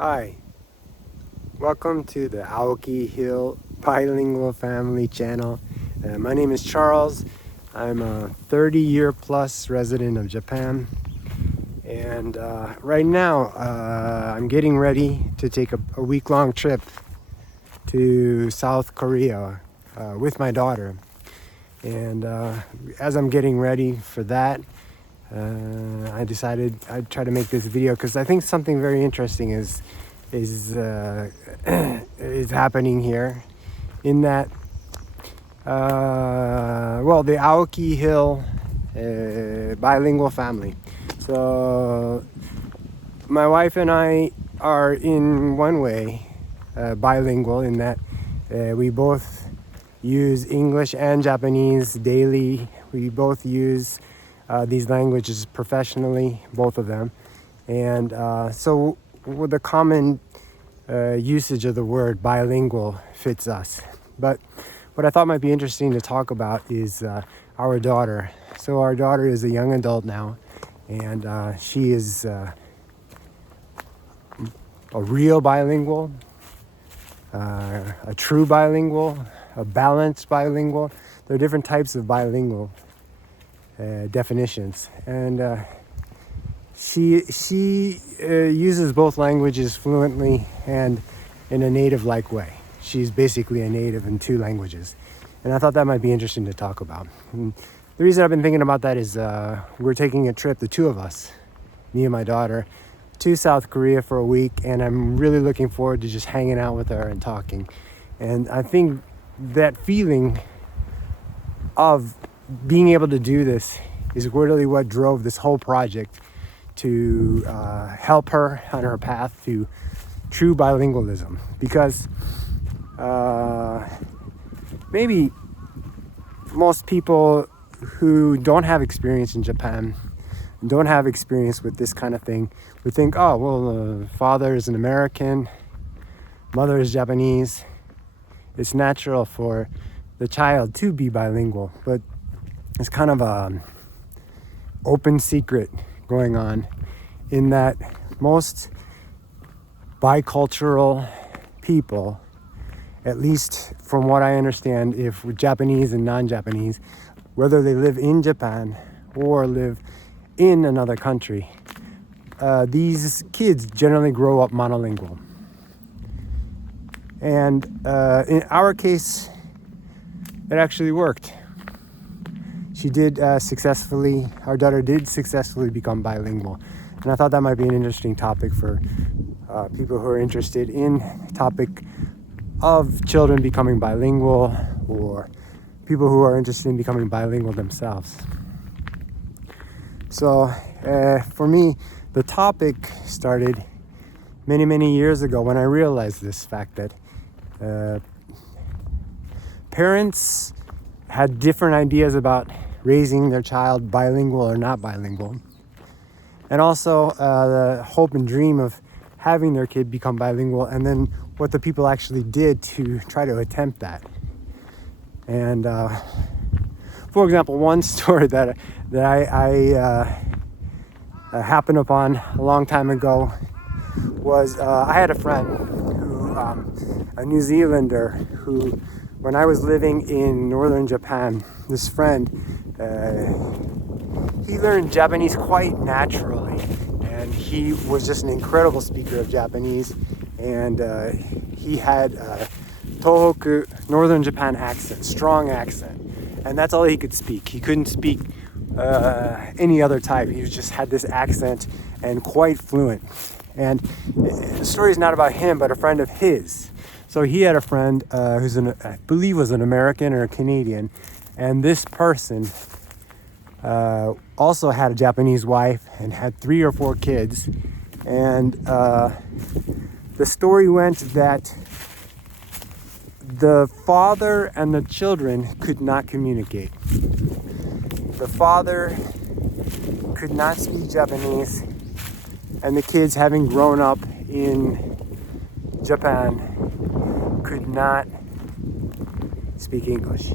Hi, welcome to the Aoki Hill Bilingual Family Channel. My name is Charles. I'm a 30-year plus resident of Japan, and right now I'm getting ready to take a week-long trip to South Korea with my daughter. And as I'm getting ready for that, I decided I'd try to make this video because I think something very interesting is happening here. In that, the Aoki Hill bilingual family. So my wife and I are in one way bilingual in that we both use English and Japanese daily. We both use these languages professionally, both of them. And so with the common usage of the word bilingual fits us. But what I thought might be interesting to talk about is our daughter. So our daughter is a young adult now, and she is a real bilingual, a true bilingual, a balanced bilingual. There are different types of bilingual definitions, and she uses both languages fluently and in a native-like way. She's basically a native in two languages, and I thought that might be interesting to talk about. And the reason I've been thinking about that is we're taking a trip, the two of us, me and my daughter, to South Korea for a week, and I'm really looking forward to just hanging out with her and talking. And I think that feeling of being able to do this is really what drove this whole project to help her on her path to true bilingualism. Because maybe most people who don't have experience in Japan, don't have experience with this kind of thing, would think, oh, well, father is an American, mother is Japanese. It's natural for the child to be bilingual, but it's kind of a open secret going on in that most bicultural people, at least from what I understand, if Japanese and non-Japanese, whether they live in Japan or live in another country, these kids generally grow up monolingual. And in our case, it actually worked. She did our daughter did successfully become bilingual. And I thought that might be an interesting topic for people who are interested in the topic of children becoming bilingual, or people who are interested in becoming bilingual themselves. So for me, the topic started many, many years ago when I realized this fact that parents had different ideas about raising their child bilingual or not bilingual, and also the hope and dream of having their kid become bilingual, and then what the people actually did to try to attempt that. And for example, one story that I happened upon a long time ago was I had a friend who, a New Zealander, who, when I was living in northern Japan, this friend, he learned Japanese quite naturally, and he was just an incredible speaker of Japanese, and he had a Tohoku, northern Japan accent, strong accent, and that's all he could speak. He couldn't speak any other type. He just had this accent and quite fluent. And the story is not about him, but a friend of his. So he had a friend who's I believe was an American or a Canadian, and this person also had a Japanese wife and had 3 or 4 kids. And the story went that the father and the children could not communicate. The father could not speak Japanese, and the kids, having grown up in Japan, could not speak English.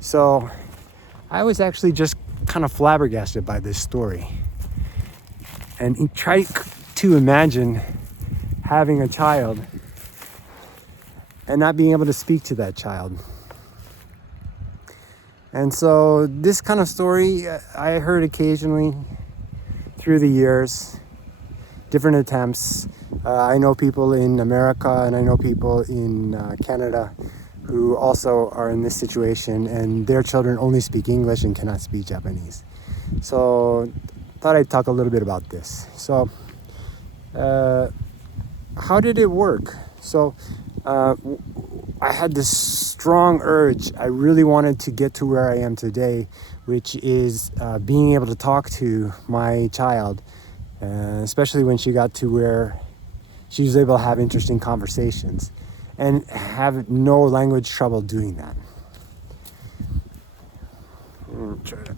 So I was actually just kind of flabbergasted by this story, and to imagine having a child and not being able to speak to that child. And so this kind of story I heard occasionally through the years, different attempts. I know people in America and I know people in Canada who also are in this situation, and their children only speak English and cannot speak Japanese. So thought I'd talk a little bit about this. So how did it work? So I had this strong urge. I really wanted to get to where I am today, which is being able to talk to my child, especially when she got to where she was able to have interesting conversations and have no language trouble doing that. Try that.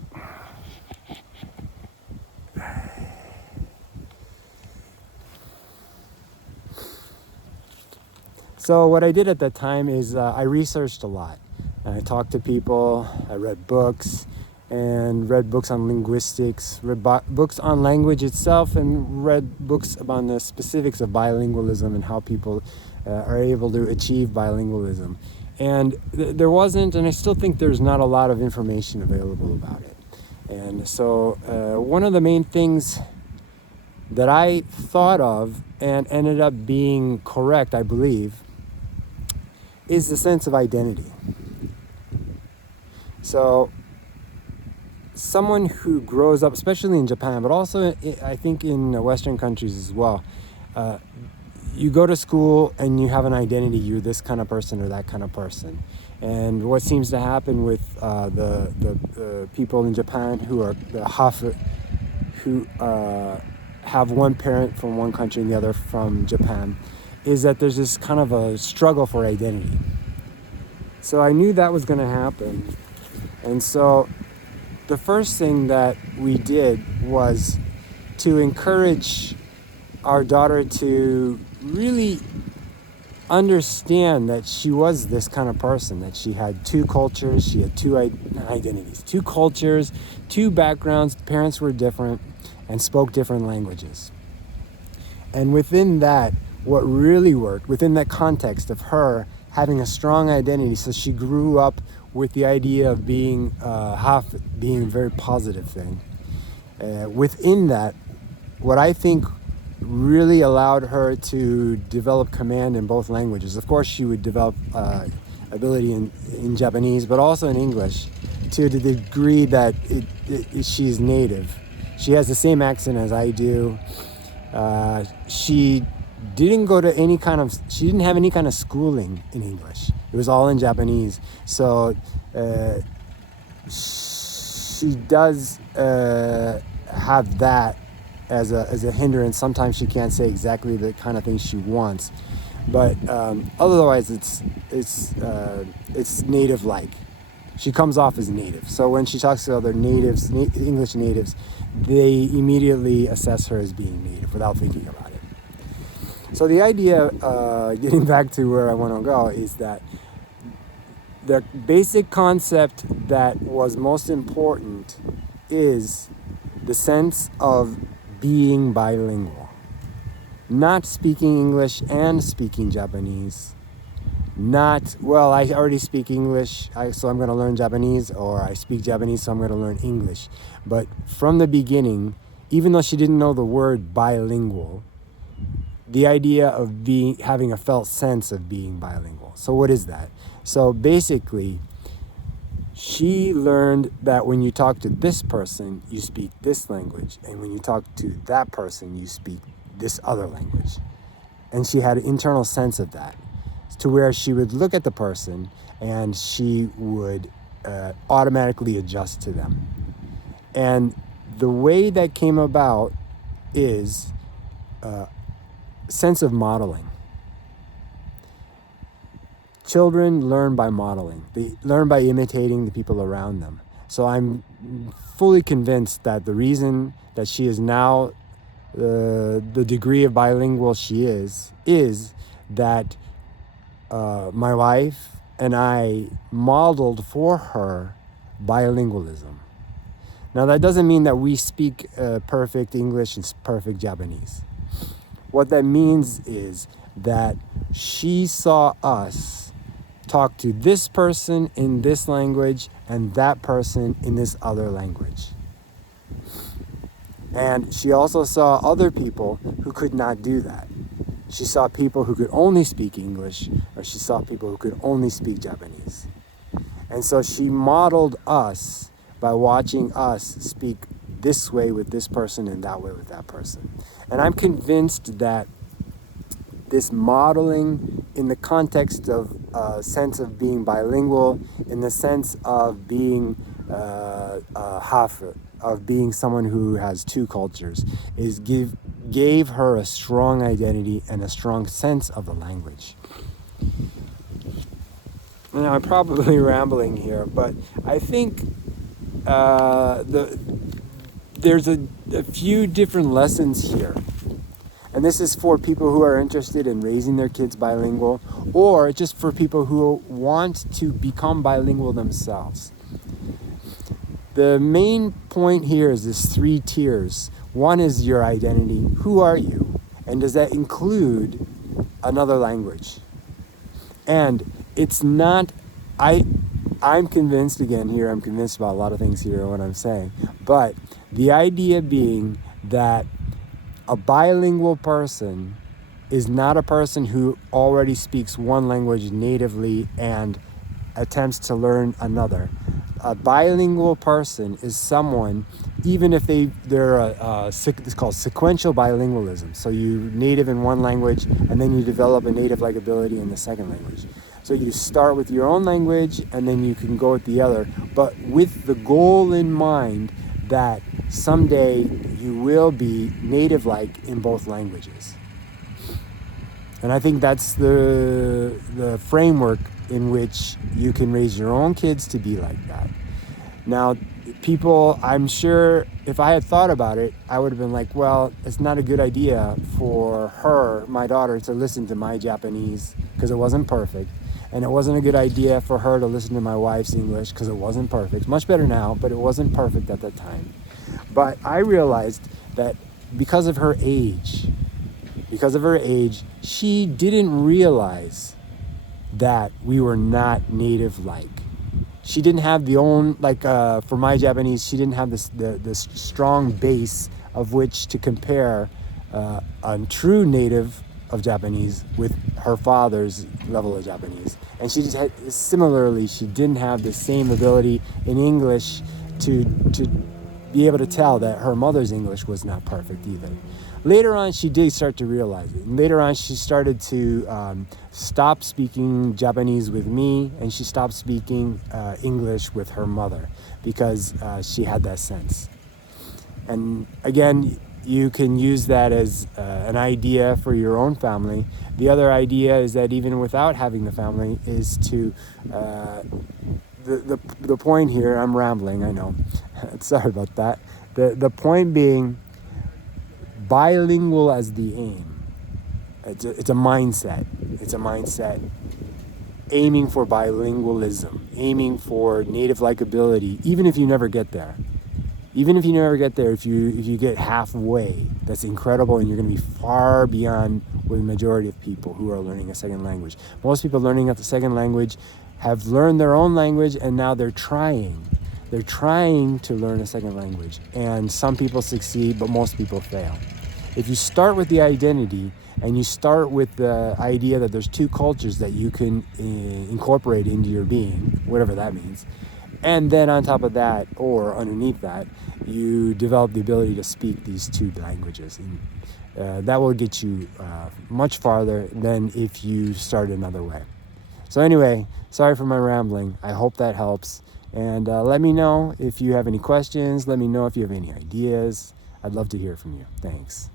So what I did at that time is I researched a lot. I talked to people, I read books, and read books on linguistics, read books on language itself, and read books about the specifics of bilingualism and how people are able to achieve bilingualism. And there wasn't, and I still think there's not a lot of information available about it. And so one of the main things that I thought of and ended up being correct, I believe, is the sense of identity. So someone who grows up, especially in Japan, but also I think in Western countries as well, you go to school and you have an identity. You're this kind of person or that kind of person. And what seems to happen with the people in Japan who are the hafu, who have one parent from one country and the other from Japan, is that there's this kind of a struggle for identity. So I knew that was going to happen. And so the first thing that we did was to encourage our daughter to really understand that she was this kind of person, that she had two cultures, she had two identities, two cultures, two backgrounds, parents were different and spoke different languages. And within that, what really worked, within that context of her having a strong identity, so she grew up with the idea of being being a very positive thing. Within that, what I think really allowed her to develop command in both languages. Of course, she would develop ability in Japanese, but also in English, to the degree that she's native. She has the same accent as I do. She didn't she didn't have any kind of schooling in English. It was all in Japanese. So she does have that as a hindrance. Sometimes she can't say exactly the kind of things she wants, but otherwise it's native-like. She comes off as native. So when she talks to other natives, English natives, they immediately assess her as being native without thinking about it. So the idea, getting back to where I want to go, is that the basic concept that was most important is the sense of being bilingual. Not speaking English and speaking Japanese. Not, well, I already speak English, so I'm going to learn Japanese, or I speak Japanese, so I'm going to learn English. But from the beginning, even though she didn't know the word bilingual, the idea of having a felt sense of being bilingual. So what is that? So basically, she learned that when you talk to this person, you speak this language, and when you talk to that person, you speak this other language. And she had an internal sense of that, to where she would look at the person and she would automatically adjust to them. And the way that came about is sense of modeling. Children learn by modeling. They learn by imitating the people around them. So I'm fully convinced that the reason that she is now the degree of bilingual she is that my wife and I modeled for her bilingualism. Now that doesn't mean that we speak perfect English and perfect Japanese. What that means is that she saw us talk to this person in this language and that person in this other language. And she also saw other people who could not do that. She saw people who could only speak English, or she saw people who could only speak Japanese. And so she modeled us by watching us speak this way with this person and that way with that person. And I'm convinced that this modeling in the context of a sense of being bilingual, in the sense of being hafe, of being someone who has two cultures, gave her a strong identity and a strong sense of the language. Now, I'm probably rambling here, but I think there's a few different lessons here. And this is for people who are interested in raising their kids bilingual, or just for people who want to become bilingual themselves. The main point here is this 3 tiers. One is your identity. Who are you? And does that include another language? And it's not, I'm convinced, again here, I'm convinced about a lot of things here, what I'm saying, but the idea being that a bilingual person is not a person who already speaks one language natively and attempts to learn another. A bilingual person is someone, even if it's called sequential bilingualism. So you native in one language and then you develop a native-like ability in the second language. So you start with your own language and then you can go with the other, but with the goal in mind that someday you will be native-like in both languages. And I think that's the framework in which you can raise your own kids to be like that. Now, people, I'm sure if I had thought about it, I would have been like, well, it's not a good idea for her, my daughter, to listen to my Japanese because it wasn't perfect. And it wasn't a good idea for her to listen to my wife's English because it wasn't perfect. Much better now, but it wasn't perfect at that time. But I realized that because of her age, she didn't realize that we were not native-like. She didn't have for my Japanese, she didn't have the strong base of which to compare a true native of Japanese with her father's level of Japanese. And she just had, similarly, she didn't have the same ability in English to be able to tell that her mother's English was not perfect either. Later on, she did start to realize it. And later on, she started to stop speaking Japanese with me, and she stopped speaking English with her mother because she had that sense. And again, you can use that as an idea for your own family. The other idea is that even without having the family is to, the point here, I'm rambling, I know. Sorry about that. The point being, bilingual as the aim. It's a mindset. It's a mindset aiming for bilingualism, aiming for native-like ability, even if you never get there. Even if you never get there, if you get halfway, that's incredible, and you're going to be far beyond where the majority of people who are learning a second language. Most people learning a second language have learned their own language, and now they're trying. They're trying to learn a second language, and some people succeed, but most people fail. If you start with the identity, and you start with the idea that there's two cultures that you can incorporate into your being, whatever that means, and then on top of that, or underneath that, you develop the ability to speak these two languages. And that will get you much farther than if you start another way. So anyway, sorry for my rambling. I hope that helps. And let me know if you have any questions. Let me know if you have any ideas. I'd love to hear from you. Thanks.